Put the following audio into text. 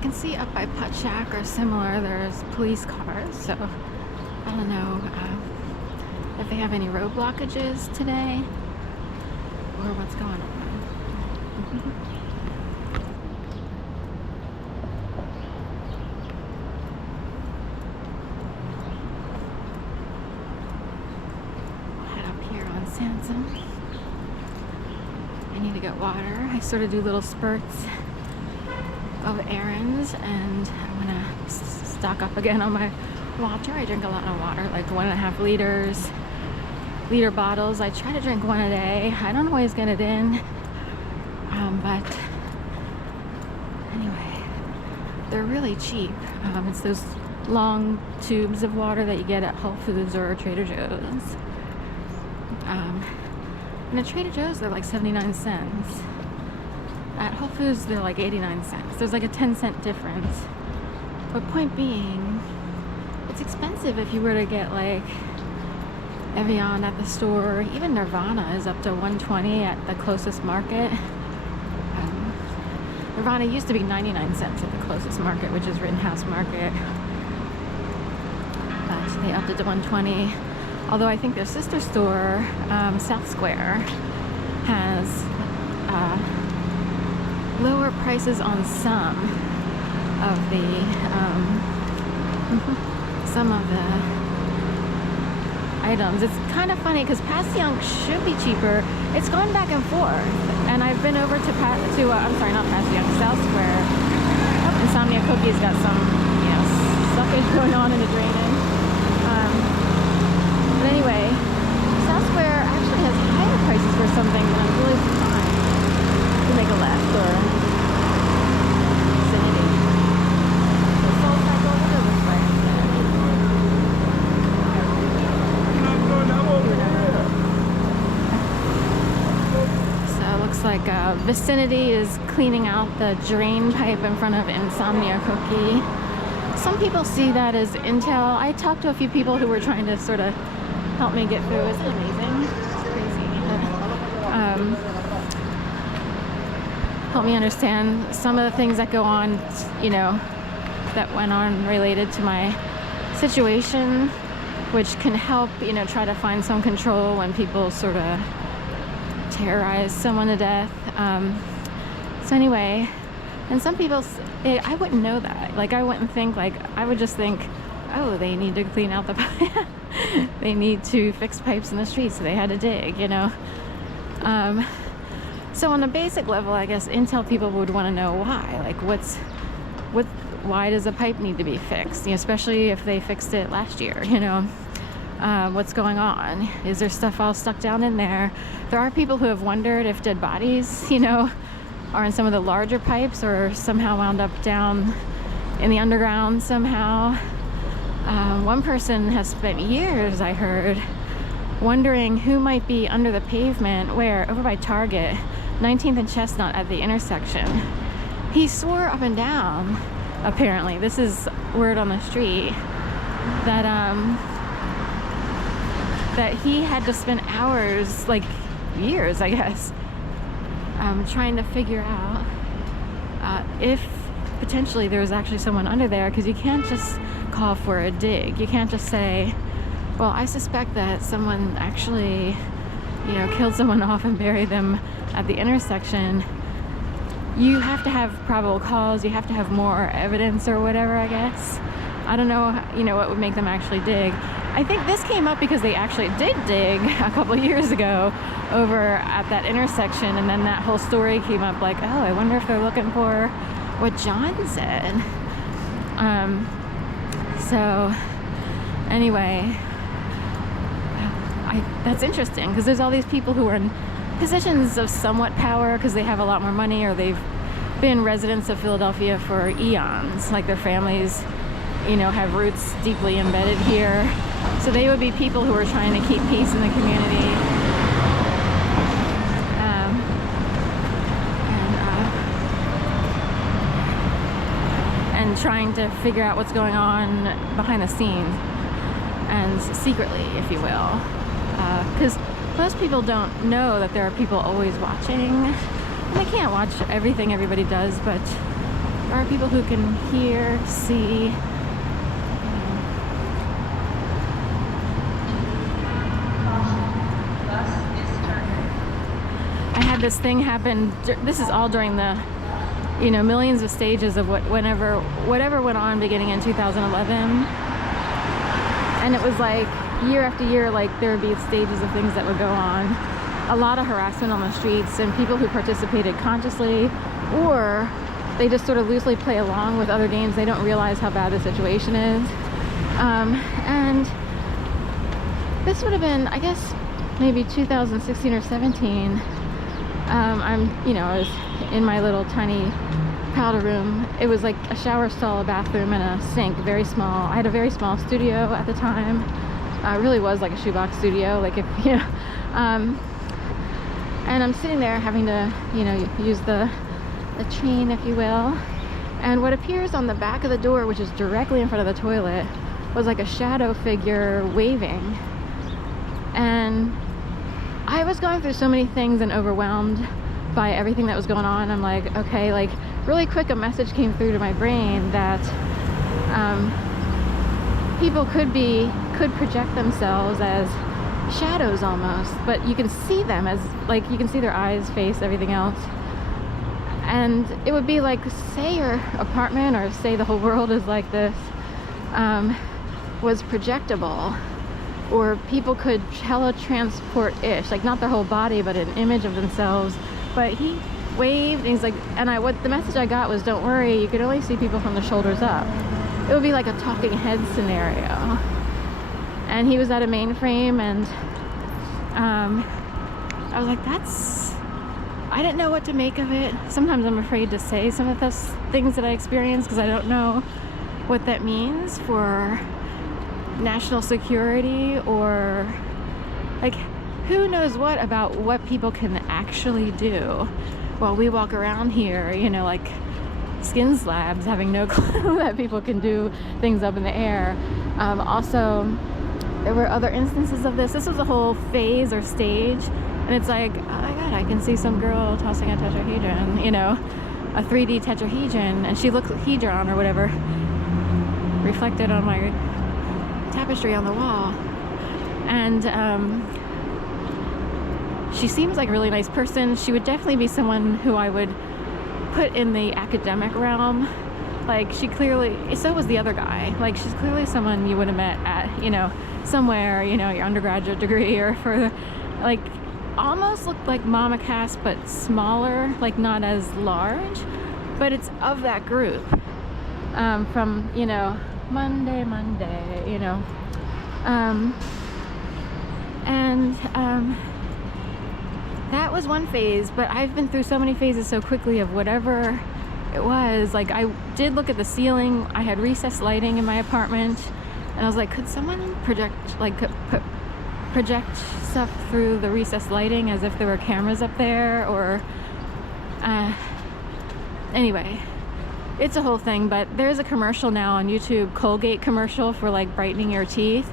can see up by Putt Shack or similar, there's police cars, so I don't know if they have any road blockages today or what's going on. Head up here on Sansom. I need to get water. I sort of do little spurts of errands, and I'm gonna stock up again on my water. I drink a lot of water, like 1.5 liter bottles. I try to drink one a day. I don't always get it in, but anyway, they're really cheap. It's those long tubes of water that you get at Whole Foods or Trader Joe's. And at Trader Joe's, they're like 79 cents. At Whole Foods, they're like 89 cents. There's like a 10-cent difference. But point being, it's expensive if you were to get like Evian at the store. Even Nirvana is up to $1.20 at the closest market. Nirvana used to be 99 cents at the closest market, which is Rittenhouse Market. But they upped it to $1.20. Although I think their sister store, South Square, has lower prices on some of the items. It's kind of funny because Passyunk should be cheaper. It's gone back and forth, and I've been over to I'm sorry, not Passyunk, South Square. Oh, Insomnia Cookie's got some, stuffage going on in the drainage. But anyway, South Square actually has higher prices for something, and I'm really surprised. To make a left or vicinity. The Soul Cycle, what is this way? So it looks like Vicinity is cleaning out the drain pipe in front of Insomnia Cookie. Some people see that as intel. I talked to a few people who were trying to sort of help me get through. Isn't it amazing? It's crazy. Help me understand some of the things that go on, that went on related to my situation, which can help, try to find some control when people sort of terrorize someone to death. So anyway, and some people, I wouldn't know that. Like, I wouldn't think, I would just think, oh, they need to clean out the pipe. They need to fix pipes in the streets, so they had to dig, So on a basic level, I guess intel people would want to know why. Like, why does a pipe need to be fixed? Especially if they fixed it last year, what's going on? Is there stuff all stuck down in there? There are people who have wondered if dead bodies, are in some of the larger pipes or somehow wound up down in the underground somehow. One person has spent years, I heard, wondering who might be under the pavement over by Target, 19th and Chestnut at the intersection. He swore up and down, apparently, this is word on the street, that he had to spend hours, years, I guess, trying to figure out if potentially there was actually someone under there, because you can't just call for a dig. You can't just say, well, I suspect that someone actually, killed someone off and buried them at the intersection. You have to have probable cause. You have to have more evidence or whatever, I guess. I don't know, what would make them actually dig. I think this came up because they actually did dig a couple years ago over at that intersection, and then that whole story came up like, oh, I wonder if they're looking for what John said. So anyway, that's interesting because there's all these people who are in positions of somewhat power because they have a lot more money, or they've been residents of Philadelphia for eons, like their families, have roots deeply embedded here. So they would be people who are trying to keep peace in the community. And trying to figure out what's going on behind the scenes and secretly, if you will. Because most people don't know that there are people always watching. And they can't watch everything everybody does, but There are people who can hear, see. I had this thing happen. This is all during the, you know, millions of stages of whatever went on beginning in 2011. And it was like year after year, like there would be stages of things that would go on. A lot of harassment on the streets, and people who participated consciously, or they just sort of loosely play along with other games. They don't realize how bad the situation is. And this would have been, I guess, maybe 2016 or 17. I was in my little tiny powder room. It was like a shower stall, a bathroom, and a sink, very small. I had a very small studio at the time. It really was like a shoebox studio, like if, you know, and I'm sitting there having to, you know, use the chain, if you will. And what appears on the back of the door, which is directly in front of the toilet, was like a shadow figure waving. And I was going through so many things and overwhelmed by everything that was going on. I'm like, okay, like really quick, a message came through to my brain that people could project themselves as shadows almost, but you can see them as, like, you can see their eyes, face, everything else. And it would be like, say your apartment, or say the whole world is like this, was projectable, or people could teletransport-ish, like not their whole body, but an image of themselves. But he waved, and he's like, and what the message I got was, don't worry, you could only see people from the shoulders up. It would be like a talking head scenario. And he was at a mainframe, and I was like, I didn't know what to make of it. Sometimes I'm afraid to say some of those things that I experienced, because I don't know what that means for national security, or like who knows what about what people can actually do while we walk around here, you know, like skin slabs, having no clue that people can do things up in the air. Also, there were other instances of this. This was a whole phase or stage, and it's like, oh my god, I can see some girl tossing a tetrahedron, you know, a 3D tetrahedron, and she looks hedron or whatever reflected on my tapestry on the wall. And she seems like a really nice person. She would definitely be someone who I would put in the academic realm. Like, she clearly, so was the other guy. Like, she's clearly someone you would have met at, you know, somewhere, you know, your undergraduate degree or further. Like, almost looked like Mama Cass, but smaller, like not as large, but it's of that group. From, you know, Monday, you know. That was one phase, but I've been through so many phases so quickly of whatever it was. Like, I did look at the ceiling. I had recessed lighting in my apartment, and I was like, could someone project stuff through the recessed lighting as if there were cameras up there? Or anyway, it's a whole thing. But there's a commercial now on YouTube, Colgate commercial for like brightening your teeth,